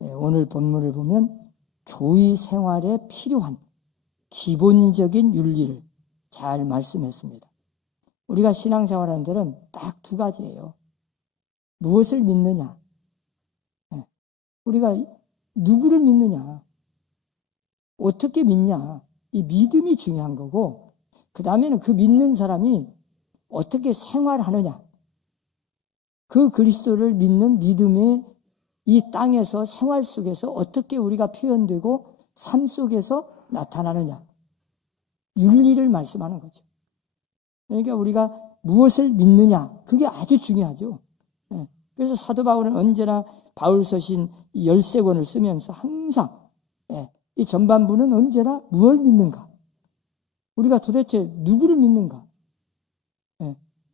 오늘 본문을 보면 교회 생활에 필요한 기본적인 윤리를 잘 말씀했습니다. 우리가 신앙생활하는 데는 딱 두 가지예요. 무엇을 믿느냐, 우리가 누구를 믿느냐, 어떻게 믿냐, 이 믿음이 중요한 거고, 그 다음에는 그 믿는 사람이 어떻게 생활하느냐, 그 그리스도를 믿는 믿음의 이 땅에서 생활 속에서 어떻게 우리가 표현되고 삶 속에서 나타나느냐, 윤리를 말씀하는 거죠. 그러니까 우리가 무엇을 믿느냐, 그게 아주 중요하죠. 그래서 사도 바울은 언제나 바울 서신 13권을 쓰면서 항상 이 전반부는 언제나 무엇을 믿는가, 우리가 도대체 누구를 믿는가,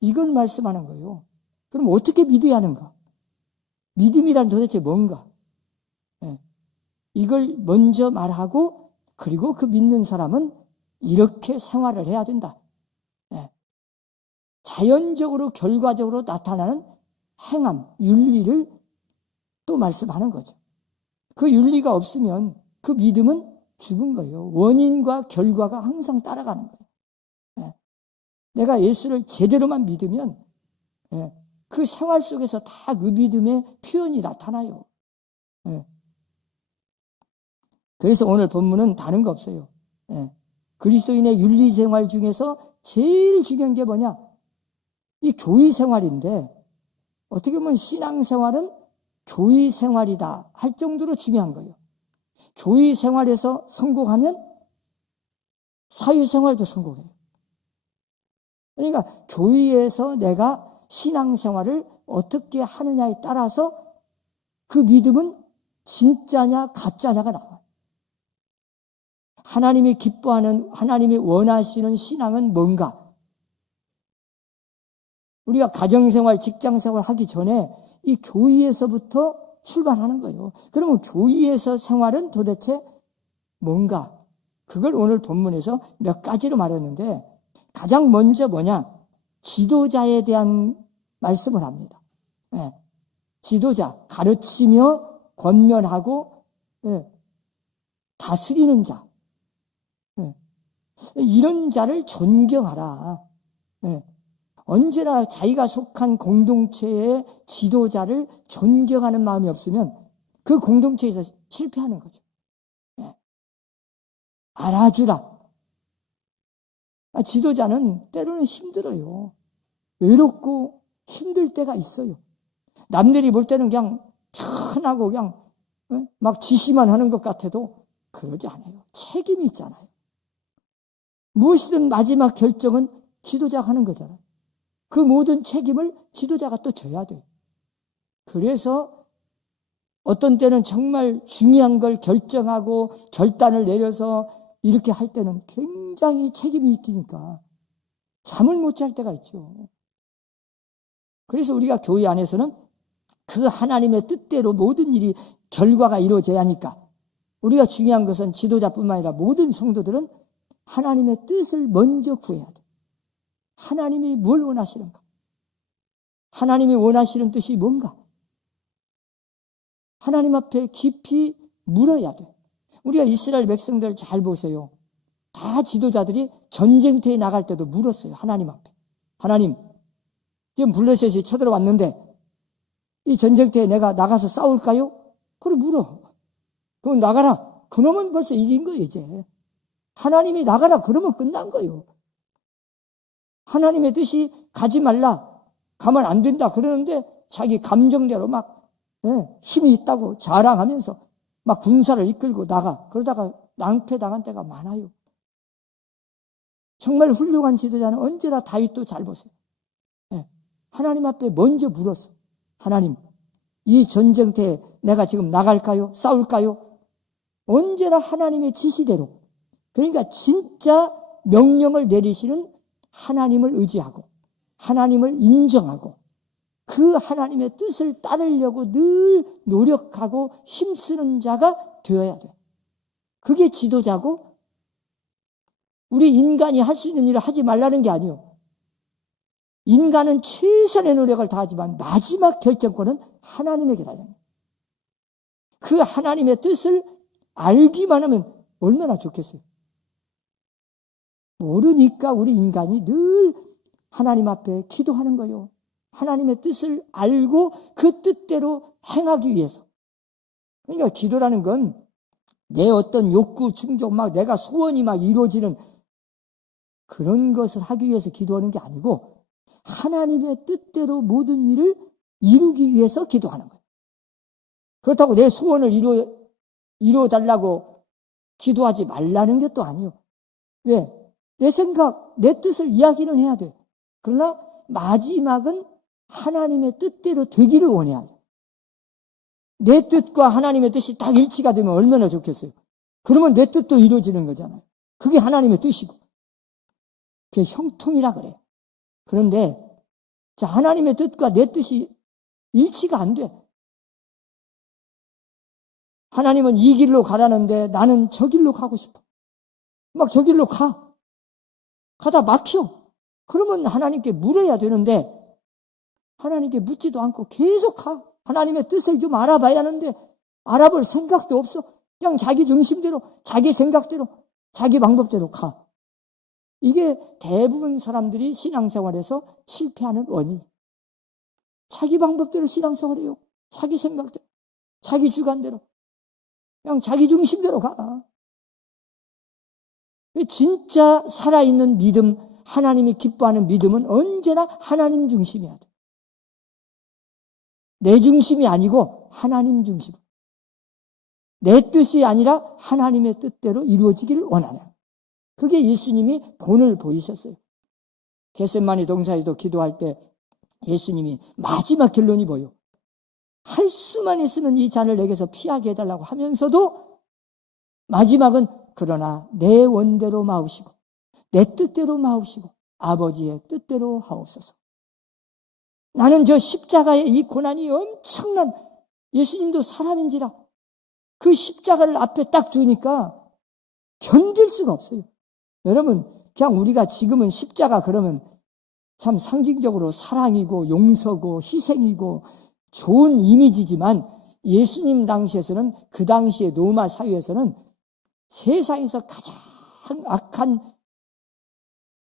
이걸 말씀하는 거예요. 그럼 어떻게 믿어야 하는가, 믿음이란 도대체 뭔가, 이걸 먼저 말하고, 그리고 그 믿는 사람은 이렇게 생활을 해야 된다. 자연적으로 결과적으로 나타나는 행함, 윤리를 또 말씀하는 거죠. 그 윤리가 없으면 그 믿음은 죽은 거예요. 원인과 결과가 항상 따라가는 거예요. 내가 예수를 제대로만 믿으면 그 생활 속에서 다 그 믿음의 표현이 나타나요. 그래서 오늘 본문은 다른 거 없어요. 그리스도인의 윤리 생활 중에서 제일 중요한 게 뭐냐? 이 교회 생활인데, 어떻게 보면 신앙생활은 교회 생활이다 할 정도로 중요한 거예요. 교회 생활에서 성공하면 사회생활도 성공해요. 그러니까 교회에서 내가 신앙생활을 어떻게 하느냐에 따라서 그 믿음은 진짜냐 가짜냐가 나와요. 하나님이 기뻐하는, 하나님이 원하시는 신앙은 뭔가? 우리가 가정생활, 직장생활 하기 전에 이 교회에서부터 출발하는 거예요. 그러면 교회에서 생활은 도대체 뭔가? 그걸 오늘 본문에서 몇 가지로 말했는데, 가장 먼저 뭐냐? 지도자에 대한 말씀을 합니다. 지도자, 가르치며 권면하고 다스리는 자, 이런 자를 존경하라. 언제나 자기가 속한 공동체의 지도자를 존경하는 마음이 없으면 그 공동체에서 실패하는 거죠. 알아주라. 지도자는 때로는 힘들어요. 외롭고 힘들 때가 있어요. 남들이 볼 때는 그냥 편하고 그냥 막 지시만 하는 것 같아도 그러지 않아요. 책임이 있잖아요. 무엇이든 마지막 결정은 지도자가 하는 거잖아요. 그 모든 책임을 지도자가 또 져야 돼요. 그래서 어떤 때는 정말 중요한 걸 결정하고 결단을 내려서 이렇게 할 때는 굉장히 책임이 있으니까 잠을 못 잘 때가 있죠. 그래서 우리가 교회 안에서는 그 하나님의 뜻대로 모든 일이 결과가 이루어져야 하니까, 우리가 중요한 것은 지도자뿐만 아니라 모든 성도들은 하나님의 뜻을 먼저 구해야 돼. 하나님이 뭘 원하시는가? 하나님이 원하시는 뜻이 뭔가? 하나님 앞에 깊이 물어야 돼. 우리가 이스라엘 백성들 잘 보세요. 다 지도자들이 전쟁터에 나갈 때도 물었어요. 하나님 앞에. 하나님, 지금 블레셋이 쳐들어왔는데 이 전쟁터에 내가 나가서 싸울까요? 그걸 물어. 그럼 나가라. 그러면 벌써 이긴 거예요, 이제. 하나님이 나가라 그러면 끝난 거예요. 하나님의 뜻이 가지 말라, 가면 안 된다 그러는데 자기 감정대로 막 힘이 있다고 자랑하면서 막 군사를 이끌고 나가. 그러다가 낭패당한 때가 많아요. 정말 훌륭한 지도자는 언제나 다윗도 잘 보세요. 하나님 앞에 먼저 물었어요. 하나님, 이 전쟁터에 내가 지금 나갈까요? 싸울까요? 언제나 하나님의 지시대로. 그러니까 진짜 명령을 내리시는 하나님을 의지하고 하나님을 인정하고 그 하나님의 뜻을 따르려고 늘 노력하고 힘쓰는 자가 되어야 돼. 그게 지도자고, 우리 인간이 할 수 있는 일을 하지 말라는 게 아니에요. 인간은 최선의 노력을 다하지만 마지막 결정권은 하나님에게 달려요. 그 하나님의 뜻을 알기만 하면 얼마나 좋겠어요. 모르니까 우리 인간이 늘 하나님 앞에 기도하는 거예요. 하나님의 뜻을 알고 그 뜻대로 행하기 위해서. 그러니까 기도라는 건 내 어떤 욕구, 충족, 막 내가 소원이 막 이루어지는 그런 것을 하기 위해서 기도하는 게 아니고 하나님의 뜻대로 모든 일을 이루기 위해서 기도하는 거예요. 그렇다고 내 소원을 이루어달라고 기도하지 말라는 게 또 아니에요. 왜? 내 생각, 내 뜻을 이야기는 해야 돼. 그러나 마지막은 하나님의 뜻대로 되기를 원해야 돼. 내 뜻과 하나님의 뜻이 딱 일치가 되면 얼마나 좋겠어요. 그러면 내 뜻도 이루어지는 거잖아요. 그게 하나님의 뜻이고. 그게 형통이라 그래요. 그런데 자, 하나님의 뜻과 내 뜻이 일치가 안 돼. 하나님은 이 길로 가라는데 나는 저 길로 가고 싶어. 막 저 길로 가. 가다 막혀. 그러면 하나님께 물어야 되는데 하나님께 묻지도 않고 계속 가. 하나님의 뜻을 좀 알아봐야 하는데 알아볼 생각도 없어. 그냥 자기 중심대로, 자기 생각대로, 자기 방법대로 가. 이게 대부분 사람들이 신앙생활에서 실패하는 원인. 자기 방법대로 신앙생활해요. 자기 생각대로, 자기 주관대로. 그냥 자기 중심대로 가. 진짜 살아있는 믿음, 하나님이 기뻐하는 믿음은 언제나 하나님 중심이야 돼. 내 중심이 아니고 하나님 중심. 내 뜻이 아니라 하나님의 뜻대로 이루어지기를 원하는. 그게 예수님이 본을 보이셨어요. 겟세마니 동산에도 기도할 때 예수님이 마지막 결론이 뭐예요? 할 수만 있으면 이 잔을 내게서 피하게 해달라고 하면서도 마지막은 그러나 내 원대로 마우시고 내 뜻대로 마우시고 아버지의 뜻대로 하옵소서. 나는 저 십자가의 이 고난이 엄청난, 예수님도 사람인지라 그 십자가를 앞에 딱 두니까 견딜 수가 없어요. 여러분, 그냥 우리가 지금은 십자가 그러면 참 상징적으로 사랑이고 용서고 희생이고 좋은 이미지지만 예수님 당시에서는, 그 당시의 로마 사회에서는 세상에서 가장 악한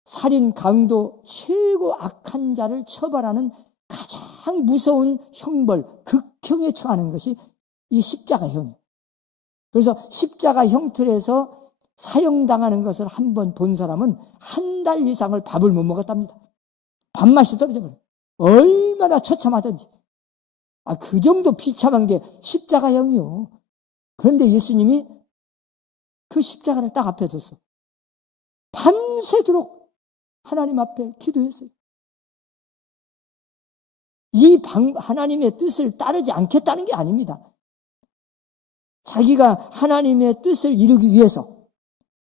살인, 강도, 최고 악한 자를 처벌하는 가장 무서운 형벌, 극형에 처하는 것이 이 십자가형이에요. 그래서 십자가형 틀에서 사형당하는 것을 한 번 본 사람은 한 달 이상을 밥을 못 먹었답니다. 밥맛이 떨어져 버려요. 얼마나 처참하든지. 그 정도 비참한 게 십자가형이요. 그런데 예수님이 그 십자가를 딱 앞에 뒀어. 밤새도록 하나님 앞에 기도했어요. 하나님의 뜻을 따르지 않겠다는 게 아닙니다. 자기가 하나님의 뜻을 이루기 위해서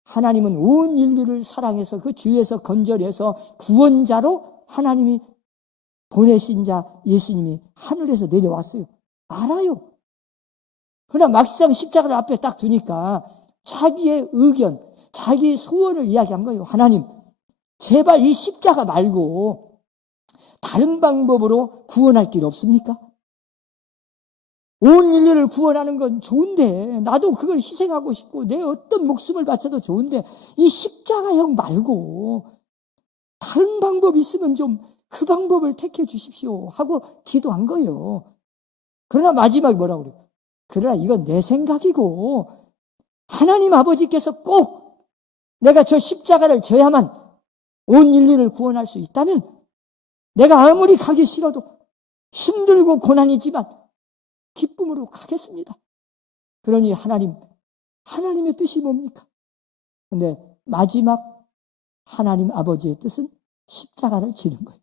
하나님은 온 인류를 사랑해서 그 죄에서 건져내서 구원자로 하나님이 보내신 자 예수님이 하늘에서 내려왔어요. 알아요. 그러나 막상 십자가를 앞에 딱 두니까 자기의 의견, 자기 소원을 이야기한 거예요. 하나님, 제발 이 십자가 말고 다른 방법으로 구원할 길 없습니까? 온 인류를 구원하는 건 좋은데, 나도 그걸 희생하고 싶고 내 어떤 목숨을 바쳐도 좋은데 이 십자가형 말고 다른 방법이 있으면 좀 그 방법을 택해 주십시오 하고 기도한 거예요. 그러나 마지막에 뭐라고 그래요? 그러나 이건 내 생각이고 하나님 아버지께서 꼭 내가 저 십자가를 져야만 온 인류를 구원할 수 있다면 내가 아무리 가기 싫어도 힘들고 고난이지만 기쁨으로 가겠습니다. 그러니 하나님의 뜻이 뭡니까? 근데 마지막 하나님 아버지의 뜻은 십자가를 지는 거예요.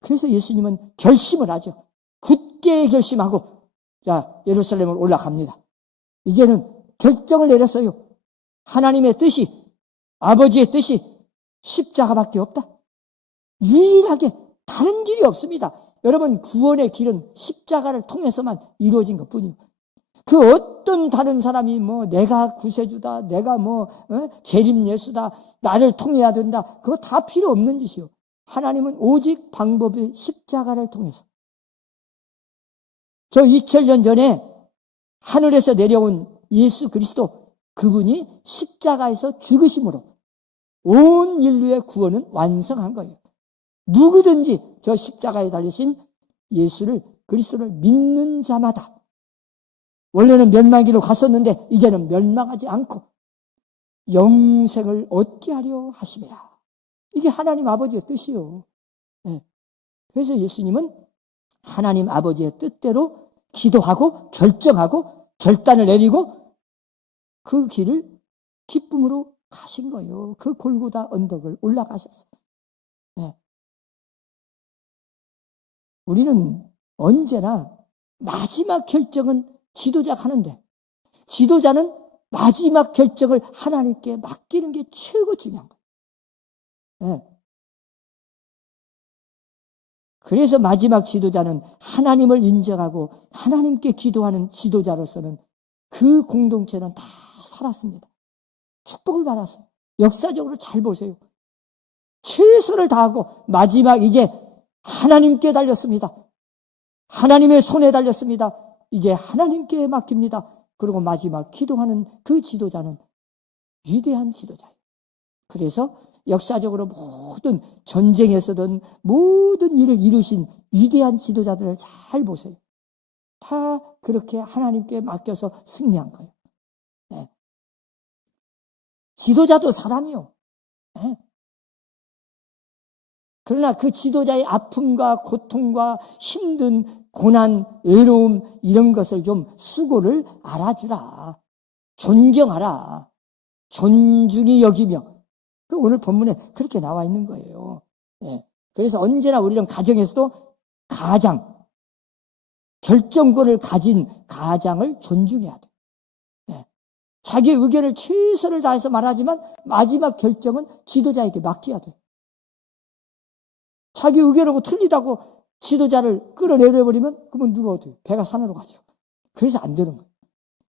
그래서 예수님은 결심을 하죠. 굳게 결심하고 자, 예루살렘으로 올라갑니다. 이제는 결정을 내렸어요. 하나님의 뜻이, 아버지의 뜻이 십자가밖에 없다. 유일하게 다른 길이 없습니다. 여러분, 구원의 길은 십자가를 통해서만 이루어진 것뿐입니다. 그 어떤 다른 사람이 내가 구세주다, 내가 재림예수다, 나를 통해야 된다, 그거 다 필요 없는 짓이요. 하나님은 오직 방법이 십자가를 통해서. 저 2000년 전에 하늘에서 내려온 예수 그리스도, 그분이 십자가에서 죽으심으로 온 인류의 구원은 완성한 거예요. 누구든지 저 십자가에 달리신 예수를, 그리스도를 믿는 자마다, 원래는 멸망기로 갔었는데 이제는 멸망하지 않고 영생을 얻게 하려 하심이라. 이게 하나님 아버지의 뜻이요. 네. 그래서 예수님은 하나님 아버지의 뜻대로 기도하고 결정하고 결단을 내리고 그 길을 기쁨으로 가신 거예요. 그 골고다 언덕을 올라가셨어요. 네. 우리는 언제나 마지막 결정은 지도자가 하는데, 지도자는 마지막 결정을 하나님께 맡기는 게 최고 중요한 거예요. 네. 그래서 마지막 지도자는 하나님을 인정하고 하나님께 기도하는 지도자로서는 그 공동체는 다 살았습니다. 축복을 받았어요. 역사적으로 잘 보세요. 최선을 다하고 마지막 이제 하나님께 달렸습니다. 하나님의 손에 달렸습니다. 이제 하나님께 맡깁니다. 그리고 마지막 기도하는 그 지도자는 위대한 지도자예요. 그래서 역사적으로 모든 전쟁에서든 모든 일을 이루신 위대한 지도자들을 잘 보세요. 다 그렇게 하나님께 맡겨서 승리한 거예요. 네. 지도자도 사람이요. 네. 그러나 그 지도자의 아픔과 고통과 힘든 고난, 외로움 이런 것을 좀 수고를 알아주라. 존경하라. 존중히 여기며. 그 오늘 본문에 그렇게 나와 있는 거예요. 네. 그래서 언제나 우리는 가정에서도 가장, 결정권을 가진 가장을 존중해야 돼. 네. 자기 의견을 최선을 다해서 말하지만 마지막 결정은 지도자에게 맡겨야 돼. 자기 의견하고 틀리다고 지도자를 끌어내려버리면 그러면 누가 어떻게 배가 산으로 가죠. 그래서 안 되는 거예요.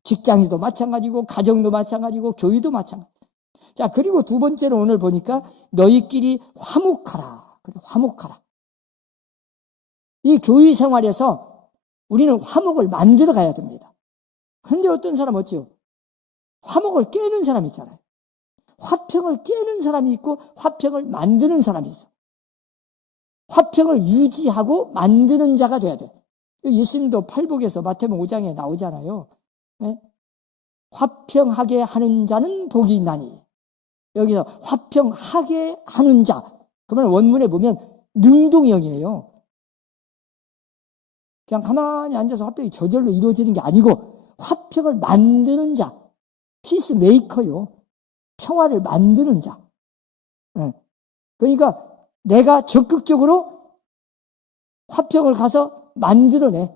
직장도 마찬가지고 가정도 마찬가지고 교회도 마찬가지. 자, 그리고 두 번째로 오늘 보니까 너희끼리 화목하라. 그래, 화목하라. 이 교회 생활에서 우리는 화목을 만들어 가야 됩니다. 그런데 어떤 사람 어찌요? 화목을 깨는 사람이 있잖아요. 화평을 깨는 사람이 있고 화평을 만드는 사람이 있어. 화평을 유지하고 만드는 자가 돼야 돼. 예수님도 팔복에서 마태복음 5장에 나오잖아요. 네? 화평하게 하는 자는 복이 있나니. 여기서 화평하게 하는 자. 그러면 원문에 보면 능동형이에요. 그냥 가만히 앉아서 화평이 저절로 이루어지는 게 아니고 화평을 만드는 자. 피스메이커요. 평화를 만드는 자. 네. 그러니까 내가 적극적으로 화평을 가서 만들어내.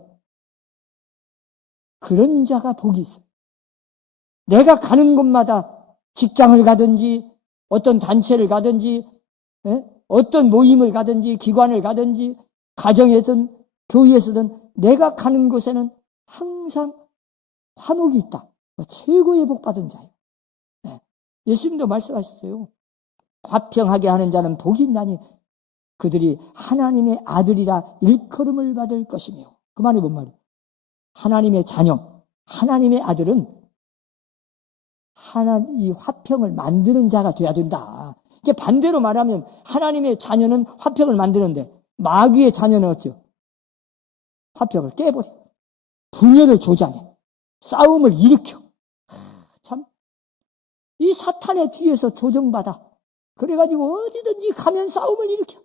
그런 자가 복이 있어요. 내가 가는 곳마다 직장을 가든지 어떤 단체를 가든지 어떤 모임을 가든지 기관을 가든지 가정에든 교회에서든 내가 가는 곳에는 항상 화목이 있다. 최고의 복 받은 자예요. 예수님도 말씀하셨어요. 화평하게 하는 자는 복이 있나니 그들이 하나님의 아들이라 일컬음을 받을 것이며. 그 말이 뭔 말이에요? 하나님의 자녀, 하나님의 아들은 이 화평을 만드는 자가 돼야 된다. 이게 반대로 말하면 하나님의 자녀는 화평을 만드는데 마귀의 자녀는 어때요? 화평을 깨버려. 분열을 조장해. 싸움을 일으켜. 참, 이 사탄의 뒤에서 조정받아. 그래가지고 어디든지 가면 싸움을 일으켜.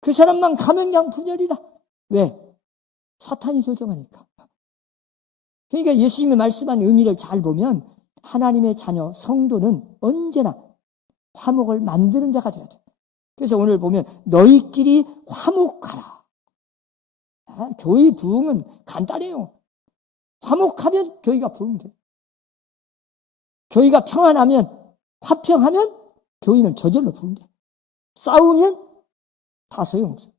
그 사람만 가면 그냥 분열이다. 왜? 사탄이 조정하니까. 그러니까 예수님이 말씀한 의미를 잘 보면 하나님의 자녀, 성도는 언제나 화목을 만드는 자가 되어야 돼. 그래서 오늘 보면 너희끼리 화목하라. 교회 부흥은 간단해요. 화목하면 교회가 부흥돼. 교회가 평안하면, 화평하면 교회는 저절로 부흥돼. 싸우면 다 소용없어요.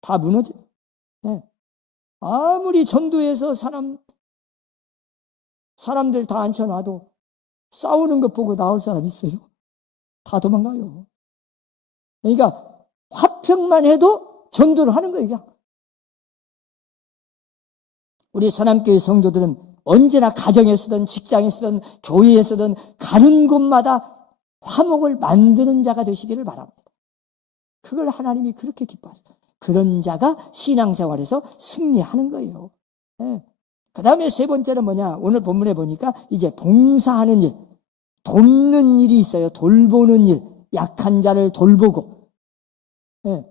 다 무너져요. 네. 아무리 전도해서 사람들 다 앉혀놔도 싸우는 것 보고 나올 사람 있어요? 다 도망가요. 그러니까 화평만 해도 전도를 하는 거예요. 그냥. 우리 사람교회 성도들은 언제나 가정에서든 직장에서든 교회에서든 가는 곳마다 화목을 만드는 자가 되시기를 바랍니다. 그걸 하나님이 그렇게 기뻐하세요. 그런 자가 신앙생활에서 승리하는 거예요. 네. 그 다음에 세 번째는 뭐냐? 오늘 본문에 보니까 이제 봉사하는 일, 돕는 일이 있어요. 돌보는 일, 약한 자를 돌보고, 네.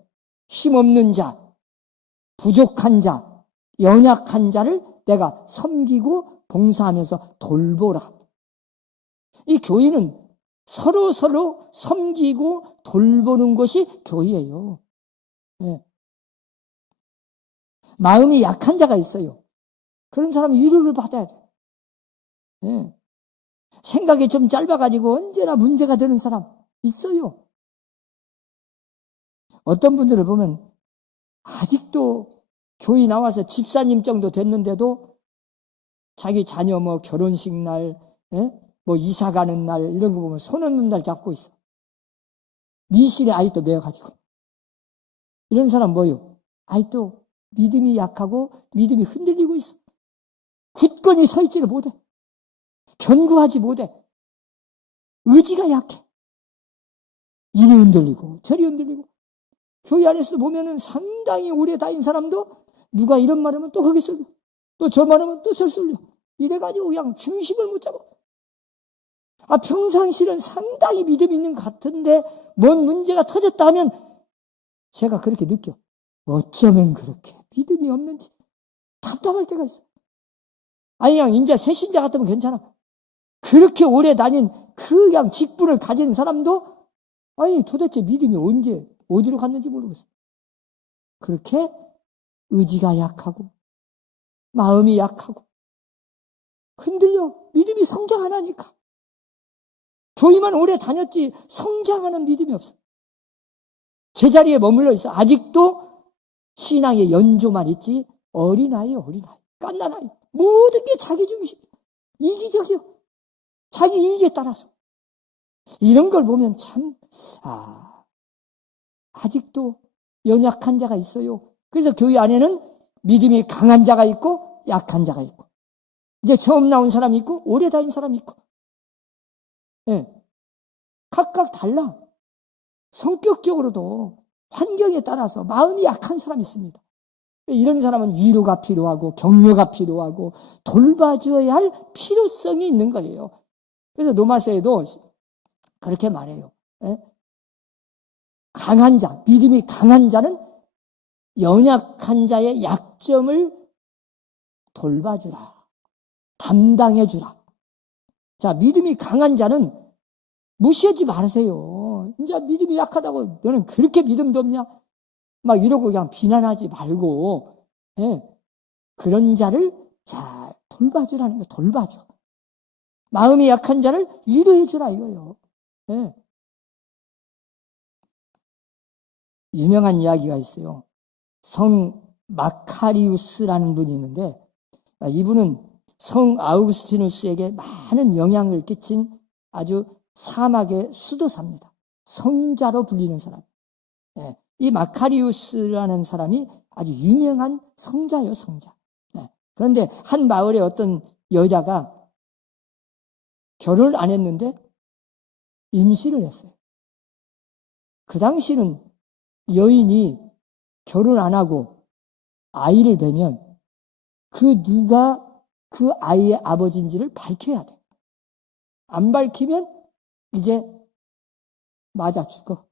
힘없는 자, 부족한 자, 연약한 자를 내가 섬기고 봉사하면서 돌보라. 이 교회는 서로 섬기고 돌보는 것이 교회예요. 네. 마음이 약한 자가 있어요. 그런 사람은 위로를 받아야 돼요. 네. 생각이 좀 짧아가지고 언제나 문제가 되는 사람 있어요. 어떤 분들을 보면 아직도 교회 나와서 집사님 정도 됐는데도 자기 자녀 뭐 결혼식 날, 뭐 이사 가는 날 이런 거 보면 손 없는 날 잡고 있어. 미신에 아직도 매여가지고. 이런 사람 뭐요? 아직도 믿음이 약하고 믿음이 흔들리고 있어. 굳건히 서 있지를 못해. 견고하지 못해. 의지가 약해. 이리 흔들리고 저리 흔들리고. 교회 안에서 보면은 상당히 오래 다닌 사람도 누가 이런 말하면 또 거기 쏠려. 또 저 말하면 또 저 쏠려. 이래가지고 그냥 중심을 못 잡아. 평상시는 상당히 믿음 있는 것 같은데 뭔 문제가 터졌다 하면 제가 그렇게 느껴. 어쩌면 그렇게 믿음이 없는지 답답할 때가 있어. 아니 그냥 이제 새신자 같으면 괜찮아. 그렇게 오래 다닌 그냥 직분을 가진 사람도 아니 도대체 믿음이 언제 어디로 갔는지 모르겠어. 그렇게 의지가 약하고 마음이 약하고 흔들려. 믿음이 성장 안 하니까. 교회만 오래 다녔지 성장하는 믿음이 없어. 제자리에 머물러 있어. 아직도 신앙의 연조만 있지 어린아이. 깐난아이. 모든 게 자기 중심. 이기적이요. 자기 이익에 따라서. 이런 걸 보면 참 아직도 연약한 자가 있어요. 그래서 교회 안에는 믿음이 강한 자가 있고 약한 자가 있고 이제 처음 나온 사람이 있고 오래 다닌 사람이 있고 각각 달라. 성격적으로도 환경에 따라서 마음이 약한 사람이 있습니다. 이런 사람은 위로가 필요하고 격려가 필요하고 돌봐줘야 할 필요성이 있는 거예요. 그래서 로마서에도 그렇게 말해요. 강한 자, 믿음이 강한 자는 연약한 자의 약점을 돌봐주라. 담당해주라. 자, 믿음이 강한 자는 무시하지 마세요. 이제 믿음이 약하다고 너는 그렇게 믿음도 없냐? 막 이러고 그냥 비난하지 말고 그런 자를 잘 돌봐주라는 거예요. 돌봐줘. 마음이 약한 자를 위로해주라 이거예요. 유명한 이야기가 있어요. 성 마카리우스라는 분이 있는데 이분은 성 아우구스티누스에게 많은 영향을 끼친 아주 사막의 수도사입니다. 성자로 불리는 사람. 이 마카리우스라는 사람이 아주 유명한 성자예요, 성자. 그런데 한 마을에 어떤 여자가 결혼을 안 했는데 임신을 했어요. 그 당시는 여인이 결혼 안 하고 아이를 배면 누가 그 아이의 아버지인지를 밝혀야 돼. 안 밝히면 이제 맞아 죽어.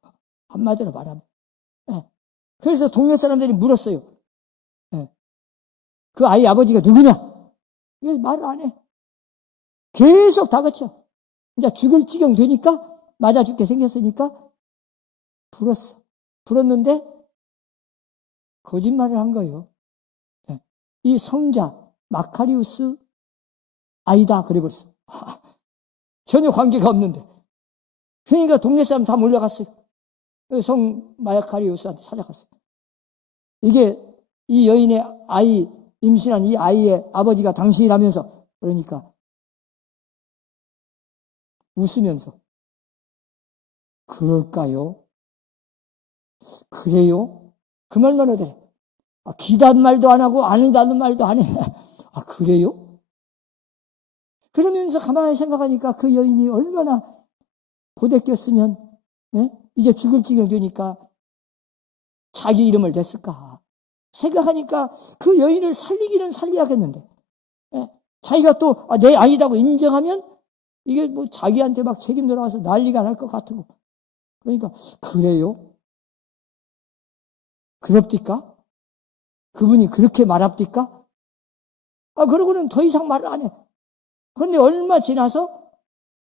한마디로 말하면. 그래서 동네 사람들이 물었어요. 그 아이 아버지가 누구냐? 이게 말을 안 해. 계속 다그쳐. 이제 죽을 지경 되니까 맞아 죽게 생겼으니까 불었는데 거짓말을 한 거예요. 이 성자 마카리우스 아이다 그래버렸어. 전혀 관계가 없는데. 그러니까 동네 사람 다 몰려갔어요. 성 마카리우스한테 찾아갔어요. 이게 이 여인의 아이 임신한 이 아이의 아버지가 당신이라면서. 그러니까 웃으면서 그럴까요? 그래요? 그 말만 하대. 기다는 말도 안 하고 아니다는 말도 안 해. 그래요? 그러면서 가만히 생각하니까 그 여인이 얼마나 고대꼈으면, 예? 이제 죽을 지경 되니까 자기 이름을 댔을까 생각하니까 그 여인을 살리기는 살려야겠는데, 예? 자기가 또 내 아이다고 인정하면 이게 뭐 자기한테 막 책임 들어가서 난리가 날 것 같고, 그러니까 그래요? 그럽디까? 그분이 그렇게 말합디까? 그러고는 더 이상 말을 안 해. 그런데 얼마 지나서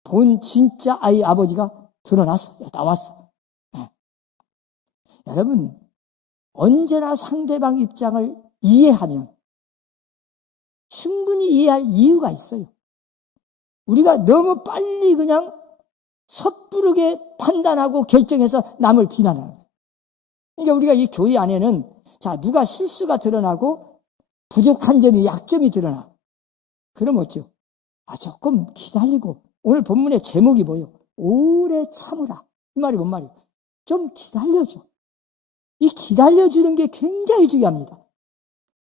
본 진짜 아이 아버지가 드러났어. 나왔어. 네. 여러분, 언제나 상대방 입장을 이해하면 충분히 이해할 이유가 있어요. 우리가 너무 빨리 그냥 섣부르게 판단하고 결정해서 남을 비난하는 거예요. 그러니까 우리가 이 교회 안에는 누가 실수가 드러나고 부족한 점이, 약점이 드러나. 그럼 어쩌? 조금 기다리고, 오늘 본문의 제목이 뭐예요? 오래 참으라. 이 말이 뭔 말이에요? 좀 기다려줘. 이 기다려주는 게 굉장히 중요합니다.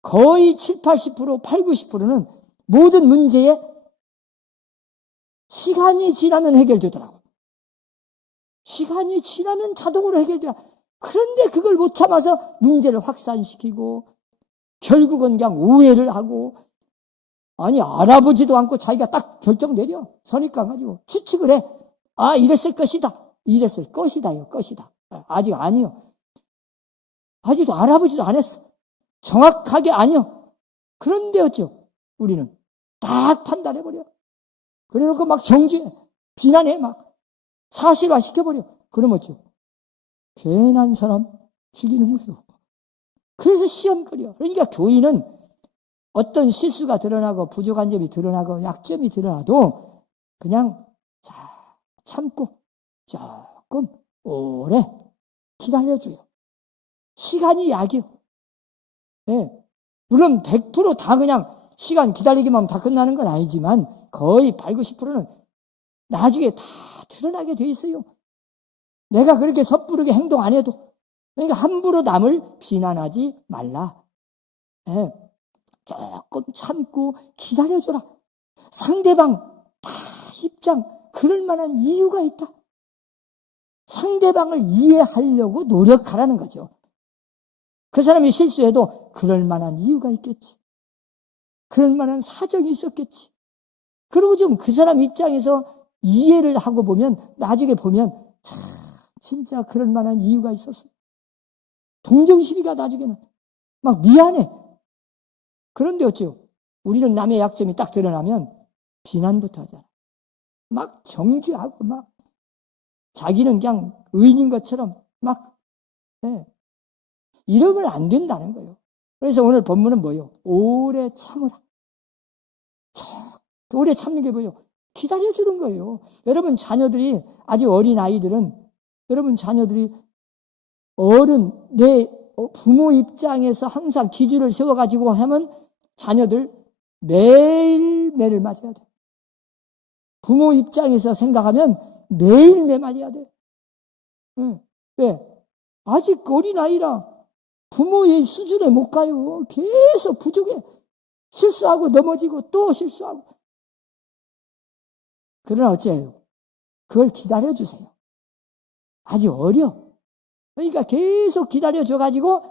거의 7, 80%, 8, 90%는 모든 문제에 시간이 지나면 해결되더라고. 시간이 지나면 자동으로 해결되더라고. 그런데 그걸 못 참아서 문제를 확산시키고 결국은 그냥 오해를 하고, 알아보지도 않고 자기가 딱 결정 내려. 선입관 가지고 추측을 해. 이랬을 것이다. 이랬을 것이다요. 것이다. 아직 아니요. 아직도 알아보지도 않았어. 정확하게 아니요. 그런데 어쩌? 우리는 딱 판단해버려. 그래놓고 막 정죄해. 비난해. 막 사실화 시켜버려. 그럼 어쩌? 괜한 사람 죽이는 거예요. 그래서 시험거려. 그러니까 교인은 어떤 실수가 드러나고 부족한 점이 드러나고 약점이 드러나도 그냥 참고 조금 오래 기다려줘요. 시간이 약이요. 네. 물론 100% 다 그냥 시간 기다리기만 하면 다 끝나는 건 아니지만 거의 8, 90%는 나중에 다 드러나게 돼 있어요. 내가 그렇게 섣부르게 행동 안 해도. 그러니까 함부로 남을 비난하지 말라. 네. 조금 참고 기다려줘라. 상대방 다 입장, 그럴 만한 이유가 있다. 상대방을 이해하려고 노력하라는 거죠. 그 사람이 실수해도 그럴 만한 이유가 있겠지. 그럴 만한 사정이 있었겠지. 그리고 좀 그 사람 입장에서 이해를 하고 보면 나중에 보면 진짜 그럴 만한 이유가 있었어. 동정심이가 나중에는 막 미안해. 그런데 어째요? 우리는 남의 약점이 딱 드러나면 비난부터 하잖아. 막 정죄하고 막 자기는 그냥 의인인 것처럼 막 이러면 안 된다는 거예요. 그래서 오늘 본문은 뭐예요? 오래 참으라. 오래 참는 게 뭐예요? 기다려주는 거예요. 여러분 자녀들이, 아직 어린 아이들은 여러분 자녀들이 내 부모 입장에서 항상 기준을 세워가지고 하면 자녀들 매일매일 맞아야 돼. 부모 입장에서 생각하면 매일매일 맞아야 돼. 왜? 아직 어린아이라 부모의 수준에 못 가요. 계속 부족해. 실수하고 넘어지고 또 실수하고. 그러나 어째요? 그걸 기다려주세요. 아주 어려. 그러니까 계속 기다려줘가지고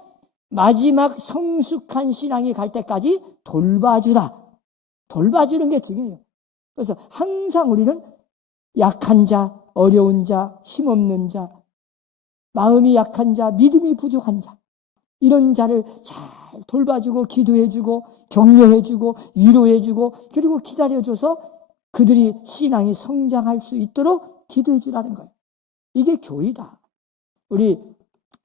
마지막 성숙한 신앙이 갈 때까지 돌봐주라. 돌봐주는 게 중요해요. 그래서 항상 우리는 약한 자, 어려운 자, 힘없는 자, 마음이 약한 자, 믿음이 부족한 자, 이런 자를 잘 돌봐주고 기도해주고 격려해주고 위로해주고 그리고 기다려줘서 그들이 신앙이 성장할 수 있도록 기도해주라는 거예요. 이게 교회다. 우리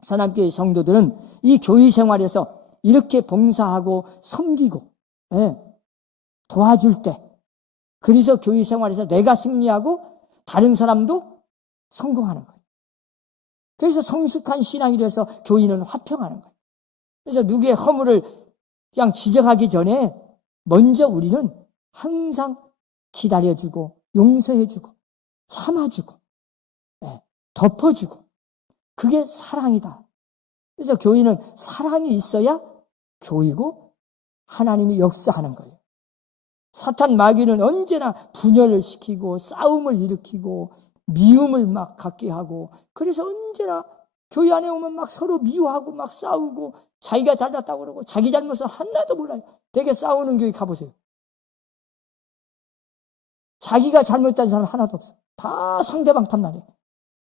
사남교회 성도들은 이 교회 생활에서 이렇게 봉사하고 섬기고 도와줄 때, 그래서 교회 생활에서 내가 승리하고 다른 사람도 성공하는 거예요. 그래서 성숙한 신앙이 돼서 교인은 화평하는 거예요. 그래서 누구의 허물을 그냥 지적하기 전에 먼저 우리는 항상 기다려주고 용서해주고 참아주고 덮어주고, 그게 사랑이다. 그래서 교인은 사랑이 있어야 교이고 하나님이 역사하는 거예요. 사탄 마귀는 언제나 분열을 시키고 싸움을 일으키고 미움을 막 갖게 하고, 그래서 언제나 교회 안에 오면 막 서로 미워하고 막 싸우고 자기가 잘났다고 그러고 자기 잘못을 하나도 몰라요. 되게 싸우는 교회 가보세요. 자기가 잘못한 사람 하나도 없어. 다 상대방 탓나네.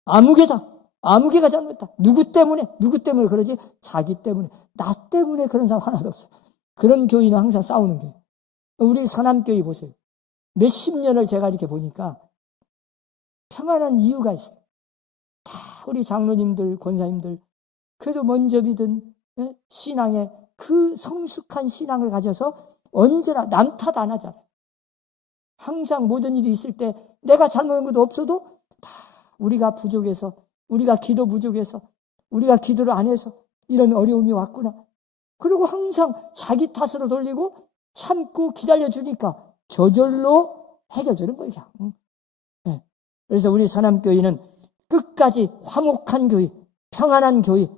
아무개가 잘못했다. 누구 때문에 그러지? 자기 때문에. 나 때문에 그런 사람 하나도 없어. 그런 교회는 항상 싸우는 교회. 우리 서남교회 보세요. 몇십 년을 제가 이렇게 보니까 평안한 이유가 있어요. 다 우리 장로님들, 권사님들, 그래도 먼저 믿은 신앙의 그 성숙한 신앙을 가져서 언제나 남 탓 안 하잖아요. 항상 모든 일이 있을 때 내가 잘못한 것도 없어도 다 우리가 부족해서, 우리가 기도 부족해서, 우리가 기도를 안 해서 이런 어려움이 왔구나. 그리고 항상 자기 탓으로 돌리고 참고 기다려주니까 저절로 해결되는 거예요. 네. 그래서 우리 서남교회는 끝까지 화목한 교회, 평안한 교회,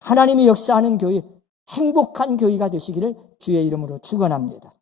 하나님이 역사하는 교회, 행복한 교회가 되시기를 주의 이름으로 축원합니다.